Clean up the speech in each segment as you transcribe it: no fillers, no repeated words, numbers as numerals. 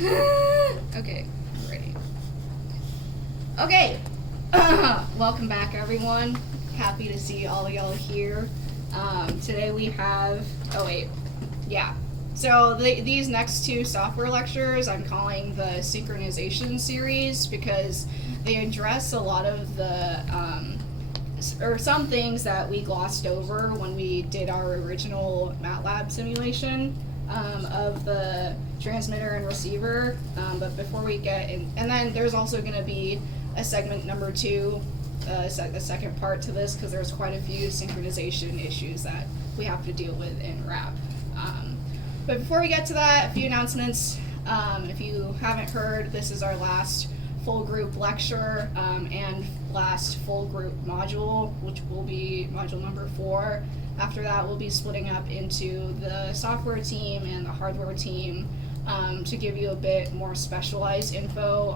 Okay, ready. Okay, welcome back everyone. Happy to see all of y'all here. Today we have, So these next two software lectures I'm calling the synchronization series because they address a lot of the, or some things that we glossed over when we did our original MATLAB simulation of the transmitter and receiver. But before we get in, and then there's also going to be a segment number 2, a second part to this, because there's quite a few synchronization issues that we have to deal with in WRAP. But before we get to that, a few announcements. If you haven't heard, this is our last full group lecture and last full group module, which will be module number 4. After that, we'll be splitting up into the software team and the hardware team to give you a bit more specialized info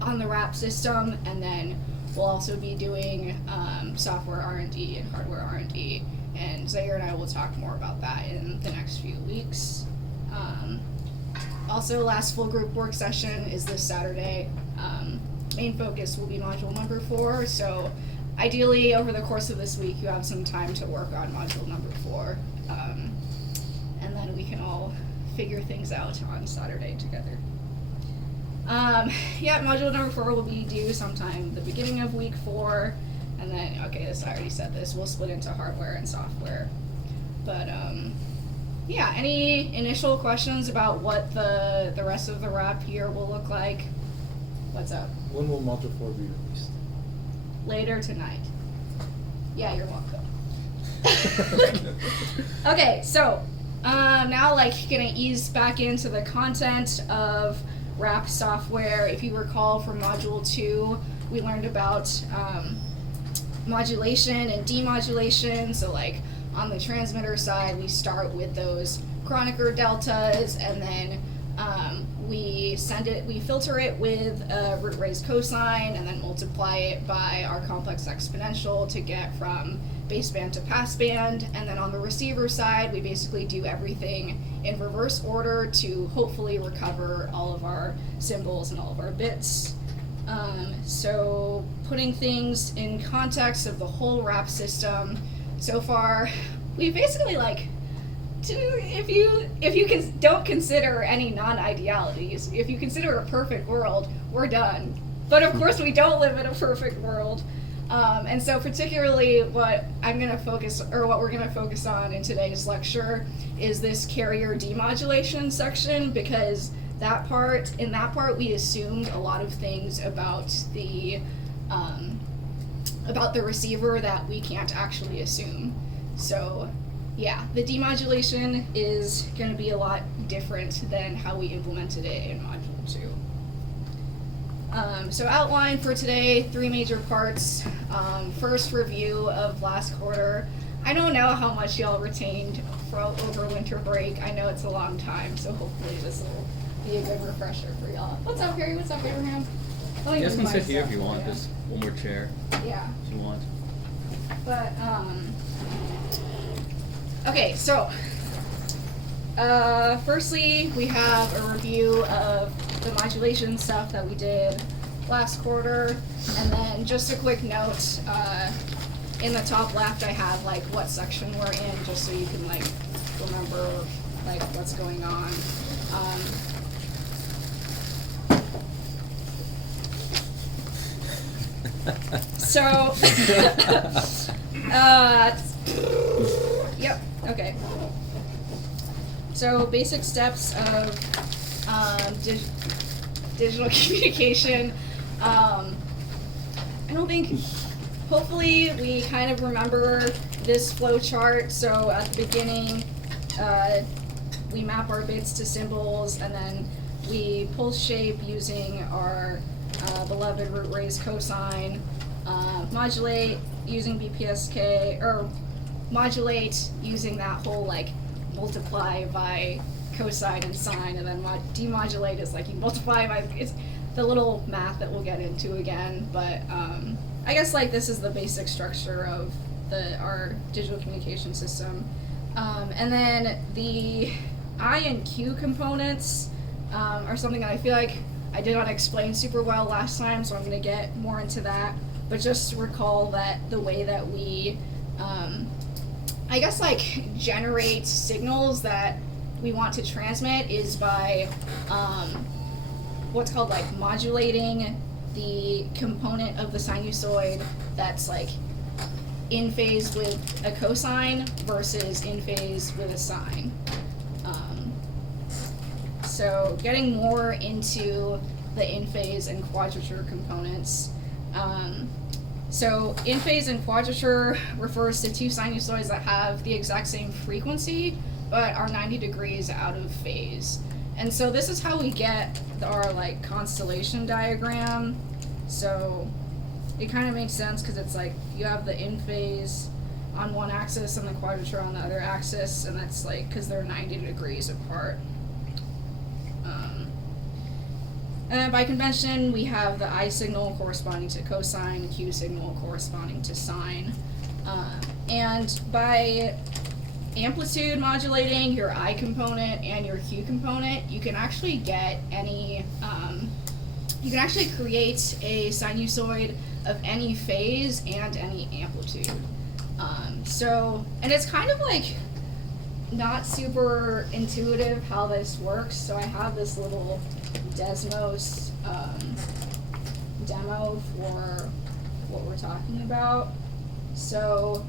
on the WRAP system, and then we'll also be doing software R&D and hardware R&D, and Zaire and I will talk more about that in the next few weeks. Also, last full group work session is this Saturday. Main focus will be module number 4, so ideally over the course of this week you have some time to work on module number 4, and then we can all figure things out on Saturday together. Module number 4 will be due sometime the beginning of week 4, and then, I already said this, we'll split into hardware and software. But, any initial questions about what the rest of the WRAP year will look like? What's up? When will module 4 be released? Later tonight. Yeah, you're welcome. Okay, so, now, gonna ease back into the content of WRAP software. If you recall from module 2, we learned about modulation and demodulation. So on the transmitter side, we start with those Kronecker deltas, and then we filter it with a root raised cosine, and then multiply it by our complex exponential to get from baseband to passband. And then on the receiver side, we basically do everything in reverse order to hopefully recover all of our symbols and all of our bits. So putting things in context of the whole WRAP system, so far we basically if you don't consider any non-idealities, if you consider a perfect world, we're done. But of course we don't live in a perfect world. And so particularly what we're gonna focus on in today's lecture is this carrier demodulation section, because in that part we assumed a lot of things about the receiver that we can't actually assume. So the demodulation is going to be a lot different than how we implemented it in module 2. So outline for today, 3 major parts. First, review of last quarter. I don't know how much y'all retained over winter break. I know it's a long time, so hopefully this will be a good refresher for y'all. What's up, Harry? What's up, Abraham? You guys can sit here if you want. There's one more chair. Yeah. If you want. But, okay, so, firstly, we have a review of the modulation stuff that we did last quarter, and then just a quick note, in the top left I have, what section we're in, just so you can, remember, what's going on. So, yep, okay. So, basic steps of digital communication. I don't think, hopefully we kind of remember this flow chart. So at the beginning, we map our bits to symbols, and then we pulse shape using our beloved root raised cosine, modulate using BPSK, or modulate using that whole multiply by cosine and sine, and then demodulate is you multiply by, it's the little math that we'll get into again, but I guess this is the basic structure of our digital communication system. And then the I and Q components are something that I feel like I did not explain super well last time, so I'm going to get more into that. But just recall that the way that we, I guess, like, generate signals that we want to transmit is by what's called, like, modulating the component of the sinusoid that's, like, in phase with a cosine versus in phase with a sine. So getting more into the in phase and quadrature components. So in phase and quadrature refers to two sinusoids that have the exact same frequency but are 90 degrees out of phase. And so this is how we get our like constellation diagram. So it kind of makes sense because it's like you have the in phase on one axis and the quadrature on the other axis, and that's like because they're 90 degrees apart. And then by convention, we have the I signal corresponding to cosine, Q signal corresponding to sine. And by amplitude modulating your I component and your Q component, you can actually get any, you can actually create a sinusoid of any phase and any amplitude. And it's kind of like not super intuitive how this works, so I have this little Desmos demo for what we're talking about. So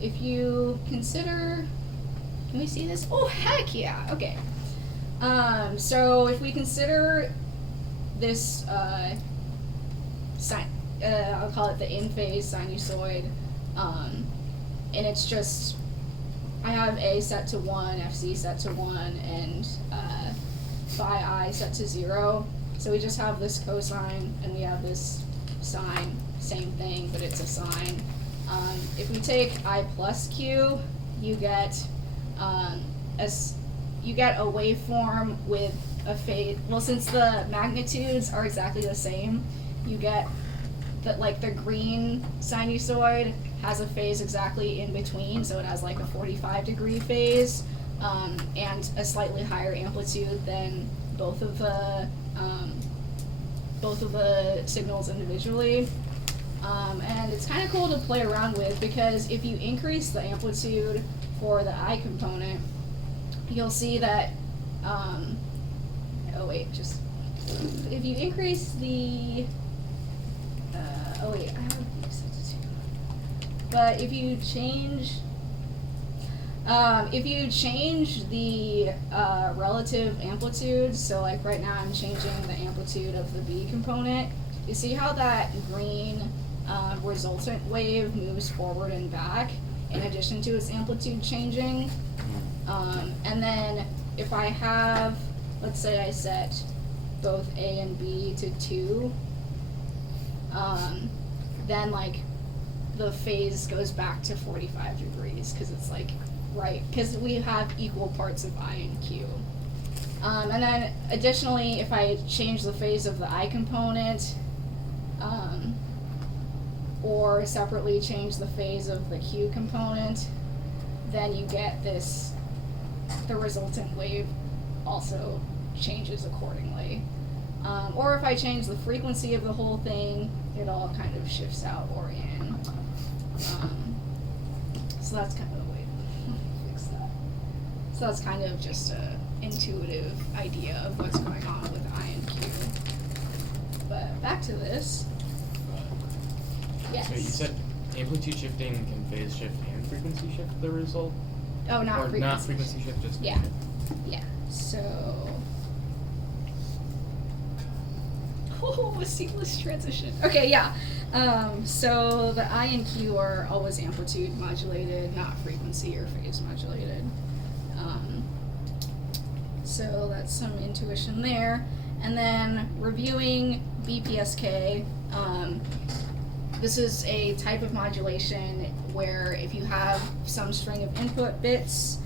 if you consider, can we see this? Oh, heck yeah, okay. So if we consider this, I'll call it the in-phase sinusoid, and it's just, I have A set to 1, FC set to 1, and phi I set to 0. So we just have this cosine and we have this sine, same thing, but it's a sine. If we take I plus Q, you get a waveform with a phase. Well, since the magnitudes are exactly the same, you get that like the green sinusoid has a phase exactly in between, so it has like a 45-degree phase. And a slightly higher amplitude than both of the signals individually. And it's kind of cool to play around with because if you increase the amplitude for the I component, you'll see that, if you increase the, I have these set to 2. But if you change the relative amplitude, so like right now I'm changing the amplitude of the B component, you see how that green resultant wave moves forward and back in addition to its amplitude changing. And then if I have, let's say I set both A and B to 2, then like the phase goes back to 45 degrees because it's like, right, because we have equal parts of I and Q. And then additionally, if I change the phase of the I component, or separately change the phase of the Q component, then you get this, the resultant wave also changes accordingly. Or if I change the frequency of the whole thing, it all kind of shifts out or in. So that's kind of the way to fix that. So that's kind of just a intuitive idea of what's going on with I and Q. But back to this. Yes. So you said amplitude shifting can phase shift and frequency shift the result? Oh, not or frequency. Not frequency shift, just yeah. Yeah. So. Oh, a seamless transition. Okay, yeah. So the I and Q are always amplitude modulated, not frequency or phase modulated. So that's some intuition there. And then reviewing BPSK, this is a type of modulation where if you have some string of input bits,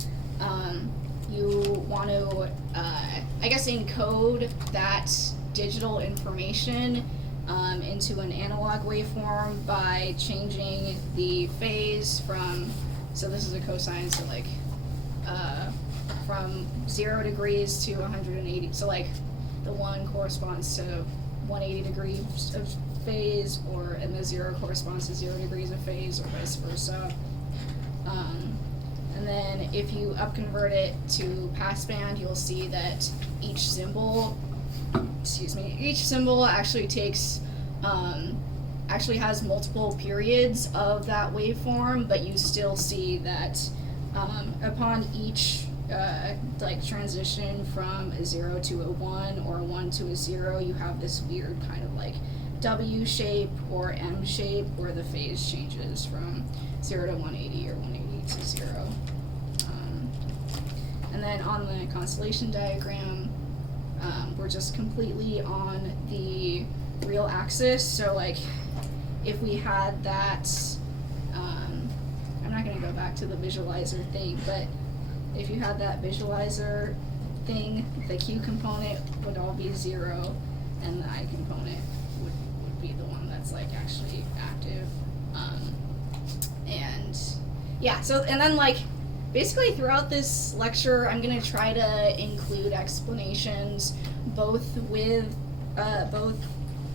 you want to, I guess, encode that digital information into an analog waveform by changing the phase from, so this is a cosine, so like from 0 degrees to 180. So like the 1 corresponds to 180 degrees of phase, and the 0 corresponds to 0 degrees of phase, or vice versa. And then if you upconvert it to passband, you'll see that each symbol actually takes, actually has multiple periods of that waveform, but you still see that upon each like transition from a 0 to a 1 or a 1 to a 0, you have this weird kind of like W shape or M shape where the phase changes from 0 to 180 or 180 to 0. And then on the constellation diagram, we're just completely on the real axis. So like if we had that, I'm not going to go back to the visualizer thing, but if you had that visualizer thing, the Q component would all be 0, and the I component would be the one that's like actually active. And yeah, so, and then like basically throughout this lecture, I'm going to try to include explanations both with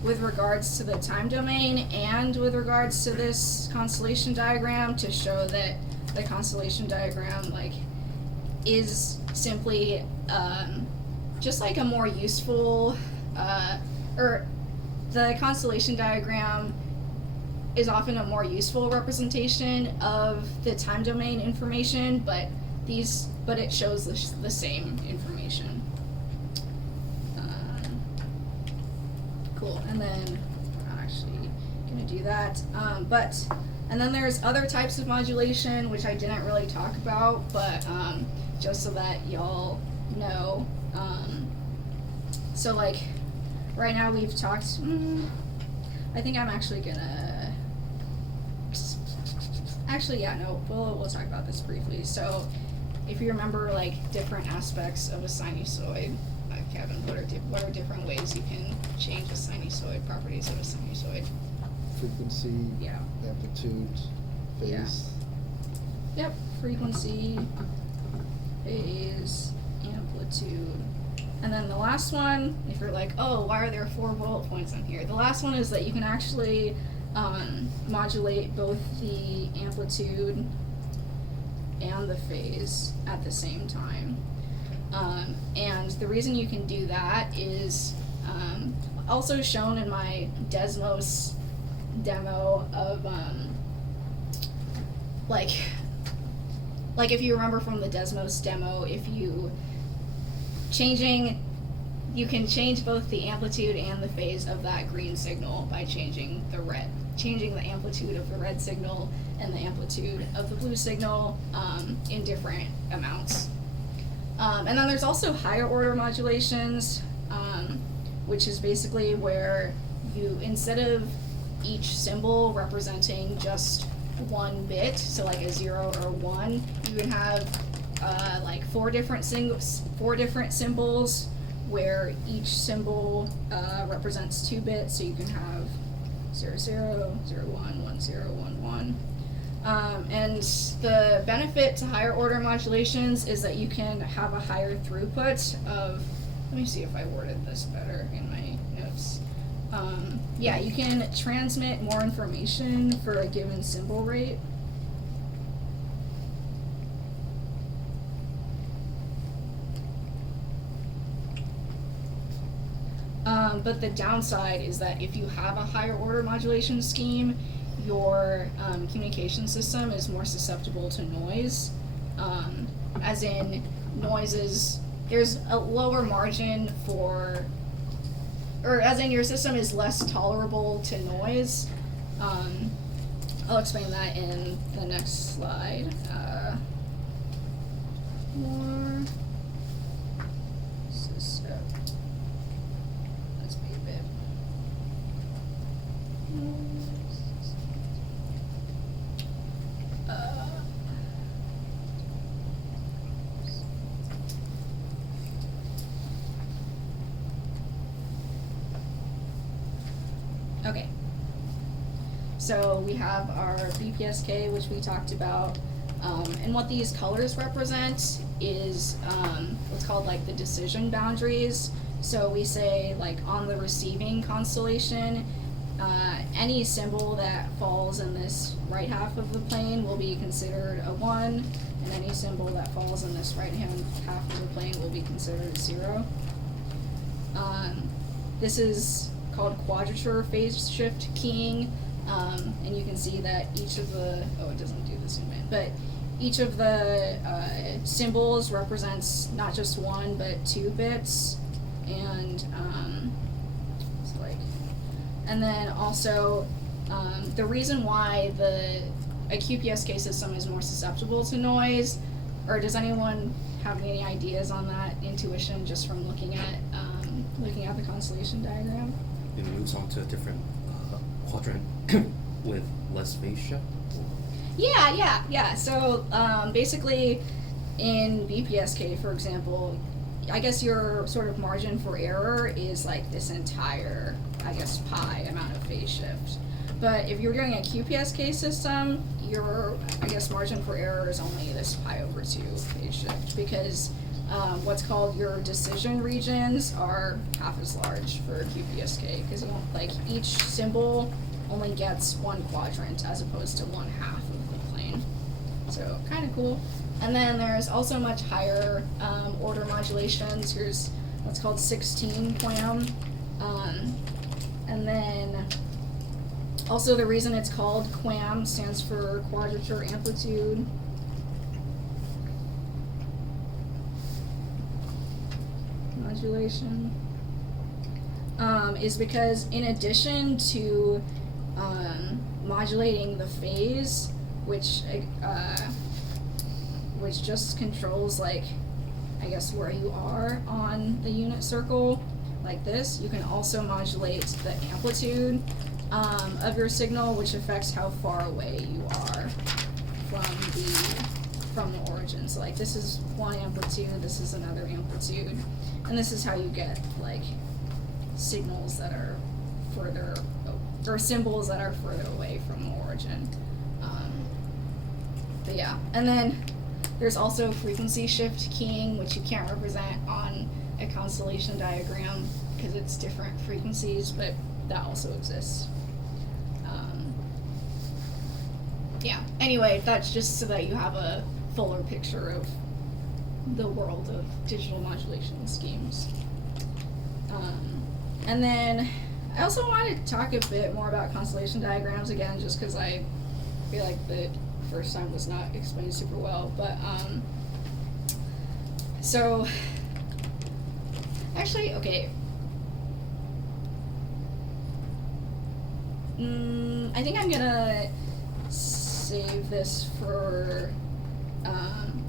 regards to the time domain and with regards to this constellation diagram, to show that the constellation diagram like is simply just like a more useful, or the constellation diagram is often a more useful representation of the time domain information, but it shows the same information. Cool, and then we're not actually gonna do that, and then there's other types of modulation which I didn't really talk about, but just so that y'all know. So like right now we've talked, I think I'm actually gonna, we'll talk about this briefly. So if you remember like different aspects of a sinusoid, Kevin, what are different ways you can change the sinusoid, properties of a sinusoid? Frequency, Yeah. amplitude, phase. Yeah. Yep, frequency, phase, amplitude. And then the last one, if you're like, oh, why are there 4 bullet points on here? The last one is that you can actually modulate both the amplitude and the phase at the same time. And the reason you can do that is also shown in my Desmos demo of like if you remember from the Desmos demo, if you can change both the amplitude and the phase of that green signal by changing the amplitude of the red signal and the amplitude of the blue signal in different amounts. And then there's also higher order modulations, which is basically where you, instead of each symbol representing just 1 bit, so like a 0 or 1, you can have like 4 different symbols where each symbol represents 2 bits, so you can have 0, 0, 0, 1, 1, 0, 1, 1. And the benefit to higher order modulations is that you can have a higher throughput of, let me see if I worded this better in my notes. Yeah, you can transmit more information for a given symbol rate. But the downside is that if you have a higher order modulation scheme, your communication system is more susceptible to noise. As in, noises, there's a lower margin for, or as in your system is less tolerable to noise. I'll explain that in the next slide. More system. Let's be a bit. Okay. So we have our BPSK, which we talked about. And what these colors represent is what's called like the decision boundaries. So we say like on the receiving constellation, any symbol that falls in this right half of the plane will be considered a 1, and any symbol that falls in this right hand half of the plane will be considered a 0. This is called quadrature phase shift keying, and you can see that each of the, oh, it doesn't do the zoom in, but each of the symbols represents not just 1 but 2 bits, and so like, and then also the reason why a QPSK system is more susceptible to noise, or does anyone have any ideas on that intuition just from looking at the constellation diagram? It moves on to a different quadrant with less phase shift. Yeah. So basically, in BPSK, for example, I guess your sort of margin for error is like this entire, I guess, pi amount of phase shift. But if you're doing a QPSK system, your, I guess, margin for error is only this pi over 2 phase shift, because what's called your decision regions are half as large for QPSK, because you don't, like, each symbol only gets 1 quadrant as opposed to 1/2 of the plane. So kind of cool. And then there's also much higher order modulations. Here's what's called 16 QAM. And then also the reason it's called QAM stands for quadrature amplitude. Modulation. Is because in addition to modulating the phase, which just controls, like, I guess, where you are on the unit circle, like this, you can also modulate the amplitude of your signal, which affects how far away you are from the origin. So like this is one amplitude, this is another amplitude, and this is how you get like signals that are further, or symbols that are further away from the origin. But yeah, and then there's also frequency shift keying, which you can't represent on a constellation diagram because it's different frequencies, but that also exists. Yeah, anyway, that's just so that you have a fuller picture of the world of digital modulation schemes. And then I also wanted to talk a bit more about constellation diagrams again, just because I feel like the first time was not explained super well, but so actually, okay, I think I'm gonna save this for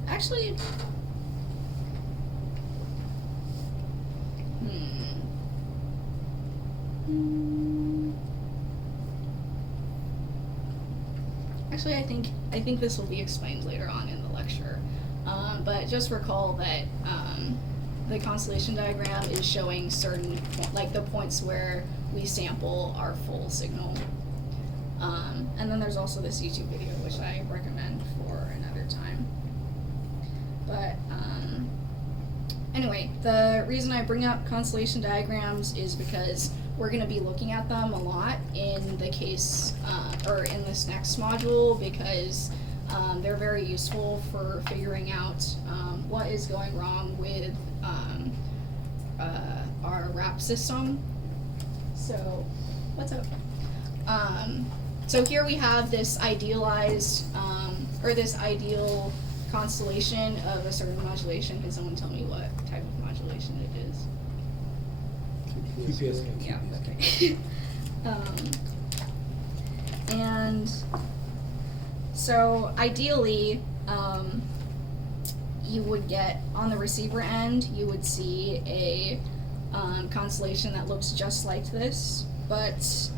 actually actually, I think this will be explained later on in the lecture. But just recall that the constellation diagram is showing certain, like the points where we sample our full signal. And then there's also this YouTube video, which I recommend for another time. But anyway, the reason I bring up constellation diagrams is because we're going to be looking at them a lot in the case, or in this next module, because they're very useful for figuring out what is going wrong with our WRAP system. So, what's up? So here we have this idealized, or this ideal constellation of a certain modulation. Can someone tell me what type of modulation it is? QPSK. Yeah, okay. And so ideally, you would get, on the receiver end, you would see a constellation that looks just like this, but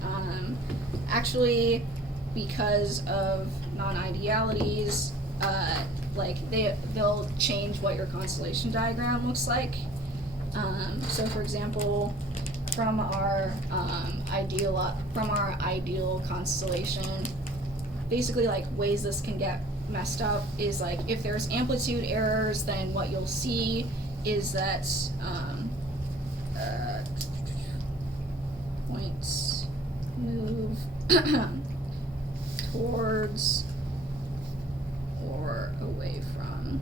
actually, because of non-idealities, like they'll change what your constellation diagram looks like. So for example, from our ideal constellation, basically like ways this can get messed up is like if there's amplitude errors, then what you'll see is that points move towards or away from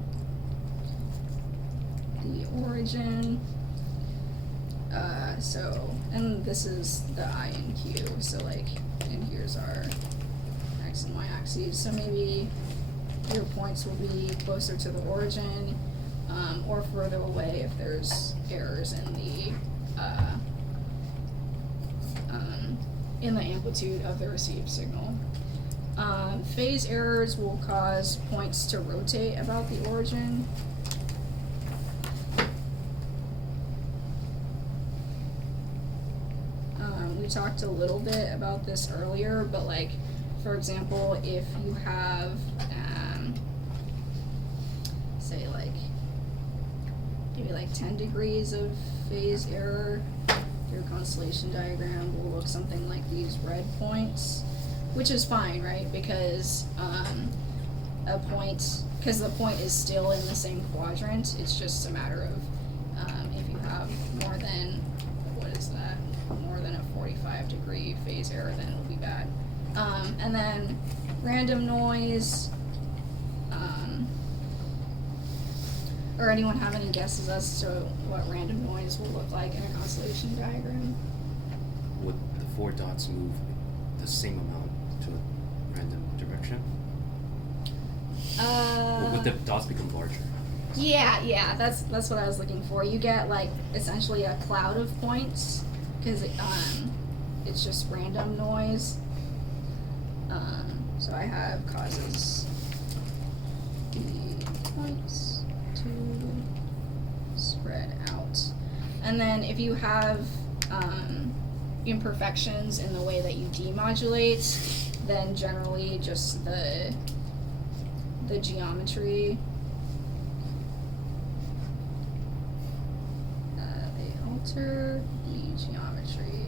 the origin. And this is the I and Q, so like, and here's our X and Y axes, so maybe your points will be closer to the origin, or further away if there's errors in the amplitude of the received signal. Phase errors will cause points to rotate about the origin. We talked a little bit about this earlier, but like, for example, if you have, say like, maybe like 10 degrees of phase error, your constellation diagram will look something like these red points, which is fine, right? Because the point is still in the same quadrant, it's just a matter of if you have more than, more than a 45 degree phase error, then it'll be bad. And then random noise, or anyone have any guesses as to what random noise will look like in a constellation diagram? Would the 4 dots move the same amount to a random direction? Or would the dots become larger? Yeah, that's what I was looking for. You get like essentially a cloud of points, because it's just random noise. So I have causes the points to spread out. And then if you have imperfections in the way that you demodulate, then generally just the geometry, they alter the geometry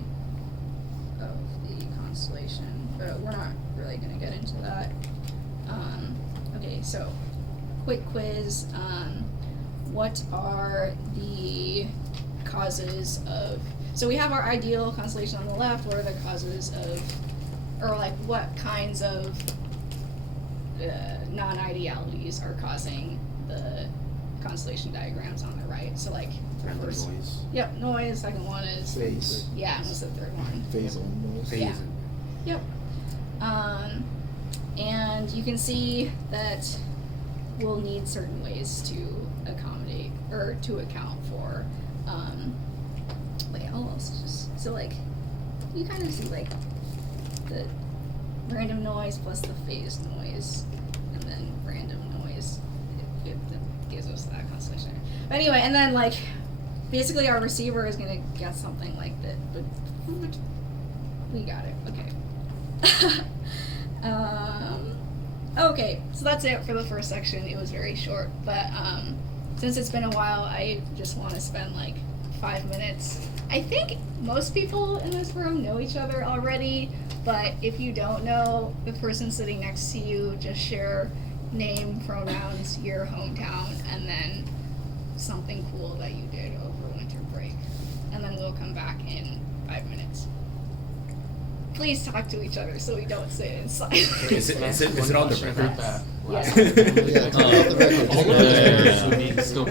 of the constellation, but we're not really going to get into that. Okay, so quick quiz. What are the causes of, so we have our ideal constellation on the left. What are the causes of, or like what kinds of non-idealities are causing the constellation diagrams on the right? So like Random first, noise. Yep, noise. Second one is Phase. Yeah, what's the third one? Phase and noise. Phase Yeah. and Yep. And you can see that we'll need certain ways to accommodate or to account for. Wait, I'll also just, so like you kind of see like the random noise plus the phase noise, and then random noise. It gives us that constellation. But anyway, and then like basically our receiver is gonna get something like that. But we got it. Okay. Okay, so that's it for the first section. It was very short, but since it's been a while, I just want to spend like 5 minutes. I think most people in this room know each other already, but if you don't know the person sitting next to you, just share name, pronouns, your hometown, and then something cool that you did over winter break. And then we'll come back in 5 minutes. Please talk to each other so we don't sit in silence. Is it on the record? Yes. Yeah, it's on the record. All of the errors would be still